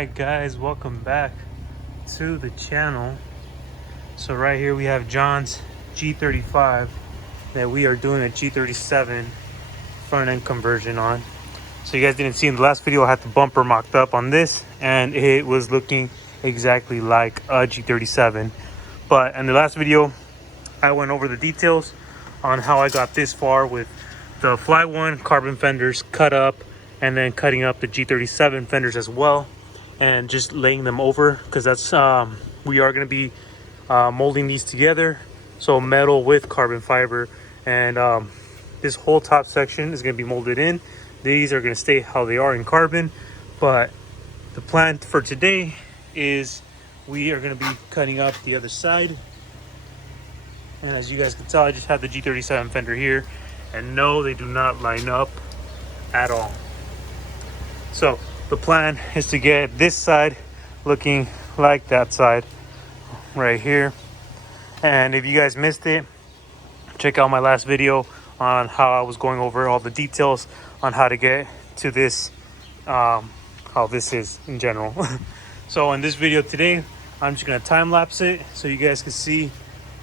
Alright guys, welcome back to the channel. So right here we have John's G35 that we are doing a G37 front end conversion on. So you guys didn't see in the last video, I had the bumper mocked up on this and it was looking exactly like a G37. But in the last video, I went over the details on how I got this far with the Fly One carbon fenders cut up and then cutting up the G37 fenders as well and just laying them over, because that's we are going to be molding these together, so metal with carbon fiber, and this whole top section is going to be molded in. These are going to stay how they are in carbon, but the plan for today is we are going to be cutting up the other side. And as you guys can tell, I just have the G37 fender here, and no, they do not line up at all. So the plan is to get this side looking like that side right here. And if you guys missed it, check out my last video on how I was going over all the details on how to get to this, how this is in general. So in this video today, I'm just gonna time lapse it so you guys can see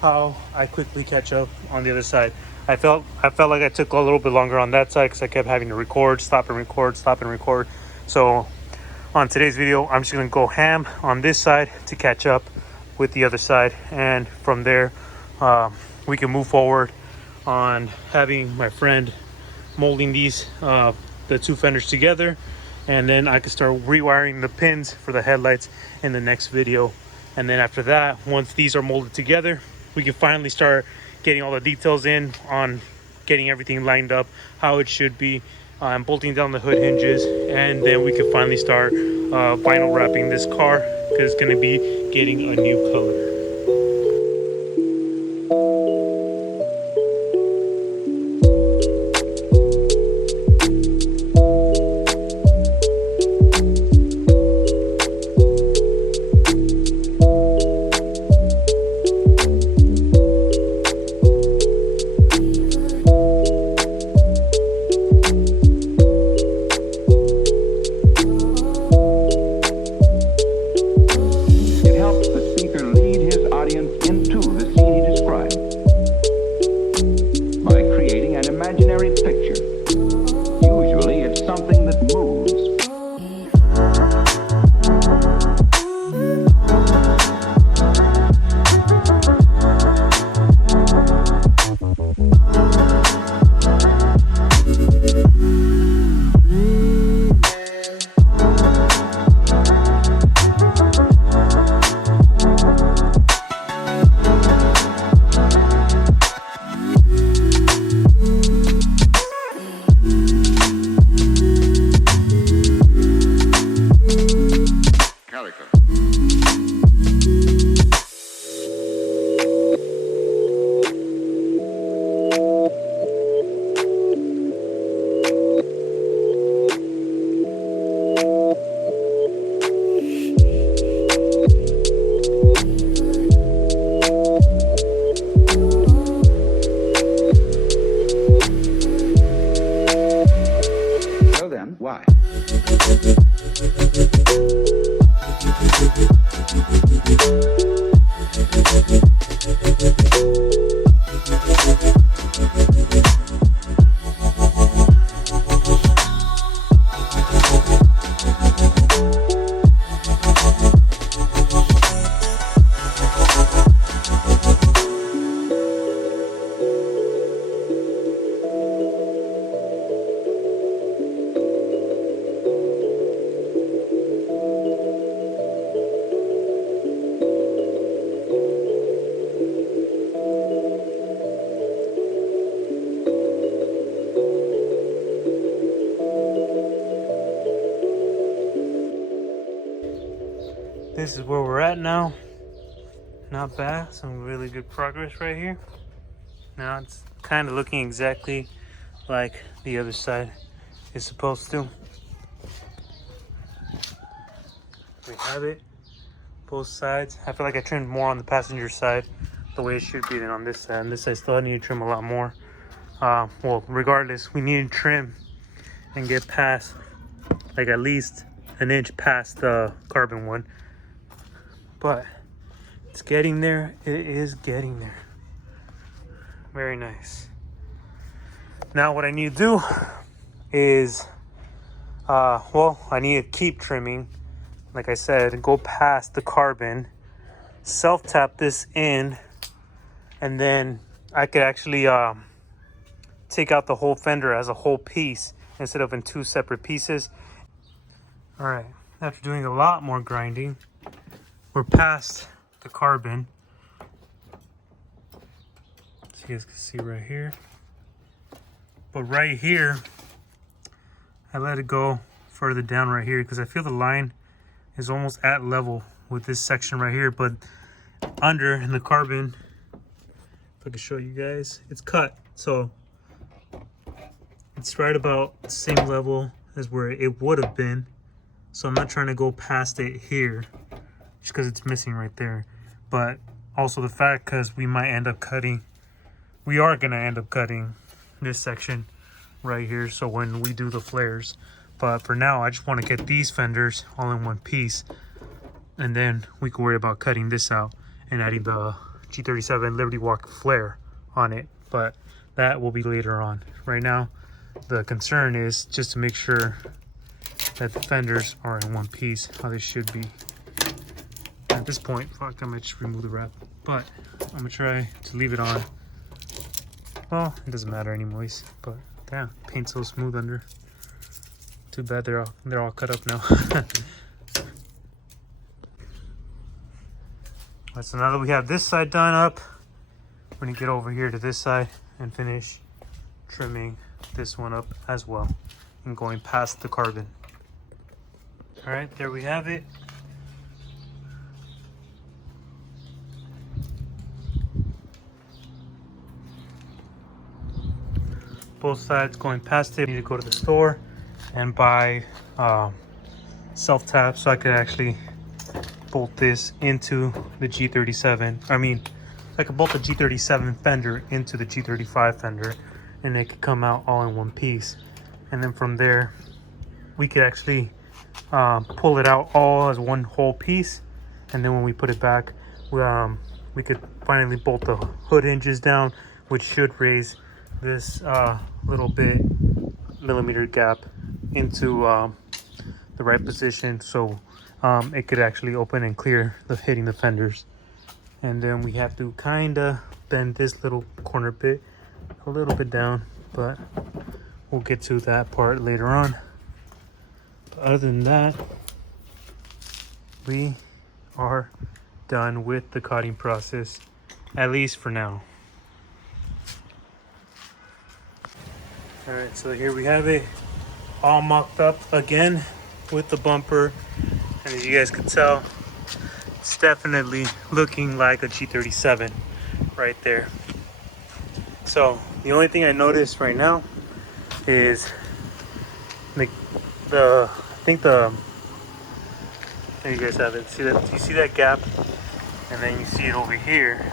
how I quickly catch up on the other side. I felt like I took a little bit longer on that side because I kept having to record, stop and record, stop and record. So on today's video, I'm just gonna go ham on this side to catch up with the other side, and from there we can move forward on having my friend molding these the two fenders together, and then I can start rewiring the pins for the headlights in the next video. And then after that, once these are molded together, we can finally start getting all the details in on getting everything lined up how it should be, bolting down the hood hinges, and then we can finally start vinyl wrapping this car, because it's going to be getting a new color. Why? This is where we're at now. Not bad, some really good progress right here. Now it's kind of looking exactly like the other side is supposed to. We have it, both sides. I feel like I trimmed more on the passenger side the way it should be than on this side. On this side still I need to trim a lot more. Well, regardless, we need to trim and get past like at least an inch past the carbon one, but it's getting there. It is getting there. Very nice. Now what I need to do is, well, I need to keep trimming. Like I said, go past the carbon, self-tap this in, and then I could actually take out the whole fender as a whole piece instead of in two separate pieces. All right, after doing a lot more grinding, we're past the carbon. So you guys can see right here. But right here, I let it go further down right here because I feel the line is almost at level with this section right here. But under in the carbon, if I can show you guys, it's cut. So it's right about the same level as where it would have been. So I'm not trying to go past it here just because it's missing right there. But also the fact because we might end up cutting, we are going to end up cutting this section right here. So when we do the flares, but for now, I just want to get these fenders all in one piece. And then we can worry about cutting this out and adding the G37 Liberty Walk flare on it. But that will be later on. Right now, the concern is just to make sure that the fenders are in one piece, how they should be. At this point, fuck, I might just remove the wrap. But I'm gonna try to leave it on. Well, it doesn't matter anyways, but damn, paint's so smooth under. Too bad they're all cut up now. Right, so now that we have this side done up, we're gonna get over here to this side and finish trimming this one up as well and going past the carbon. All right, there we have it. Both sides going past it. I need to go to the store and buy self-tap so I could actually bolt this into the G37. I could bolt the G37 fender into the G35 fender and it could come out all in one piece. And then from there, we could actually pull it out all as one whole piece. And then when we put it back, we could finally bolt the hood hinges down, which should raise this little bit millimeter gap into the right position, so it could actually open and clear the hitting the fenders. And then we have to kind of bend this little corner bit a little bit down, but we'll get to that part later on. But other than that, we are done with the cutting process, at least for now. All right, so here we have it all mocked up again with the bumper. And as you guys can tell, it's definitely looking like a G37 right there. So the only thing I noticed right now is there you guys have it. See that? You see that gap? And then you see it over here.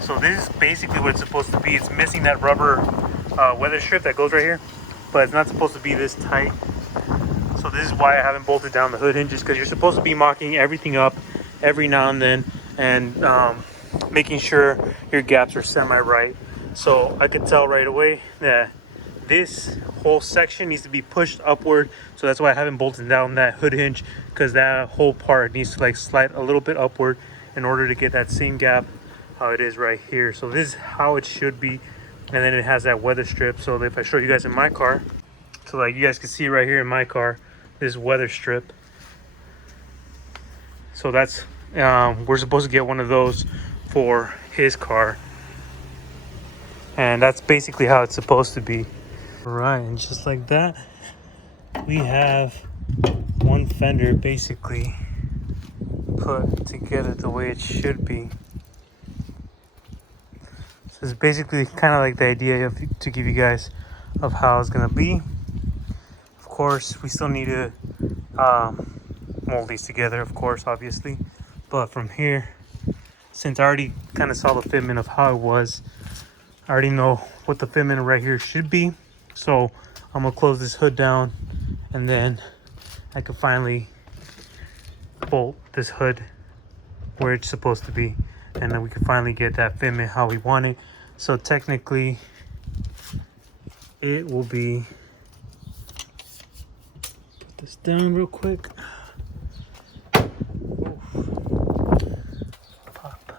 So this is basically what it's supposed to be. It's missing that rubber weather strip that goes right here, but it's not supposed to be this tight. So this is why I haven't bolted down the hood hinges, because you're supposed to be mocking everything up every now and then and making sure your gaps are semi-right. So I could tell right away that this whole section needs to be pushed upward. So that's why I haven't bolted down that hood hinge, because that whole part needs to like slide a little bit upward in order to get that same gap how it is right here. So this is how it should be. And then it has that weather strip. So if I show you guys in my car, so like you guys can see right here in my car, this weather strip. So that's we're supposed to get one of those for his car, and that's basically how it's supposed to be. All right, and just like that, we have one fender basically put together the way it should be. So it's basically kind of like the idea to give you guys of how it's gonna be. Of course, we still need to mold these together, of course, obviously. But from here, since I already kind of saw the fitment of how it was, I already know what the fitment right here should be. So I'm gonna close this hood down, and then I could finally bolt this hood where it's supposed to be, and then we can finally get that fitment how we want it. So technically it will be, put this down real quick. Pop.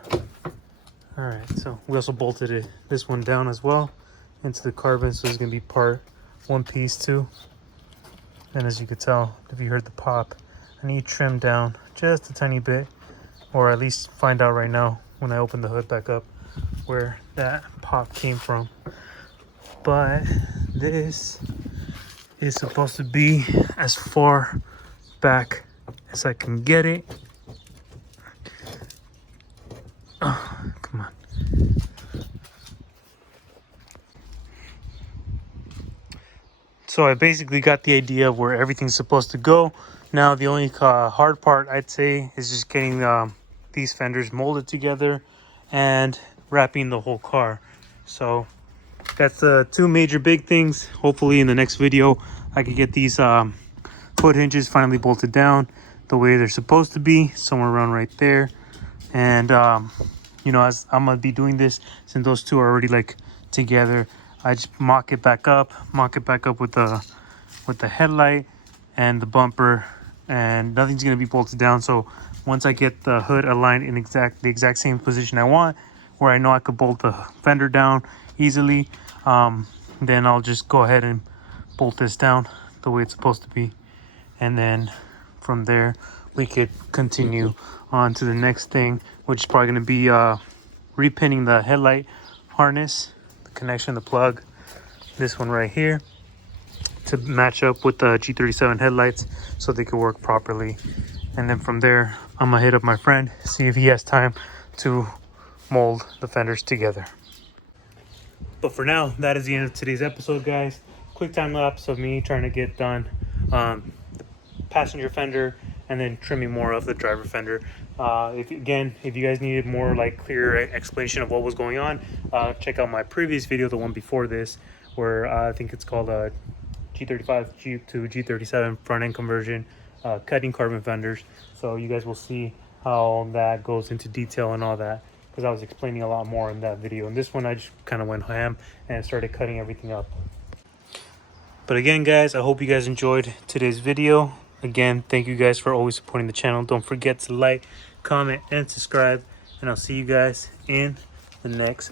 All right, so we also bolted this one down as well into the carbon, so it's gonna be one piece too. And as you could tell, if you heard the pop, I need to trim down just a tiny bit, or at least find out right now when I open the hood back up where that pop came from. But this is supposed to be as far back as I can get it. Oh, come on. So I basically got the idea of where everything's supposed to go. Now the only hard part, I'd say, is just getting these fenders molded together and wrapping the whole car. So that's the two major big things. Hopefully in the next video I can get these foot hinges finally bolted down the way they're supposed to be, somewhere around right there. And you know, as I'm gonna be doing this, since those two are already like together, I just mock it back up with the headlight and the bumper, and nothing's gonna be bolted down. So once I get the hood aligned in the exact same position I want, where I know I could bolt the fender down easily, then I'll just go ahead and bolt this down the way it's supposed to be. And then from there we could continue on to the next thing, which is probably going to be repinning the headlight harness, the connection, the plug, this one right here, to match up with the G37 headlights so they could work properly. And then from there I'm gonna hit up my friend, see if he has time to mold the fenders together. But for now, that is the end of today's episode, guys. Quick time lapse of me trying to get done the passenger fender and then trimming more of the driver fender. If you guys needed more like clear explanation of what was going on, check out my previous video, the one before this, where I think it's called G35 to G37 front end conversion, cutting carbon fenders. So you guys will see how that goes into detail and all that, because I was explaining a lot more in that video. In this one I just kind of went ham and started cutting everything up. But again, guys, I hope you guys enjoyed today's video. Again, thank you guys for always supporting the channel. Don't forget to like, comment, and subscribe, and I'll see you guys in the next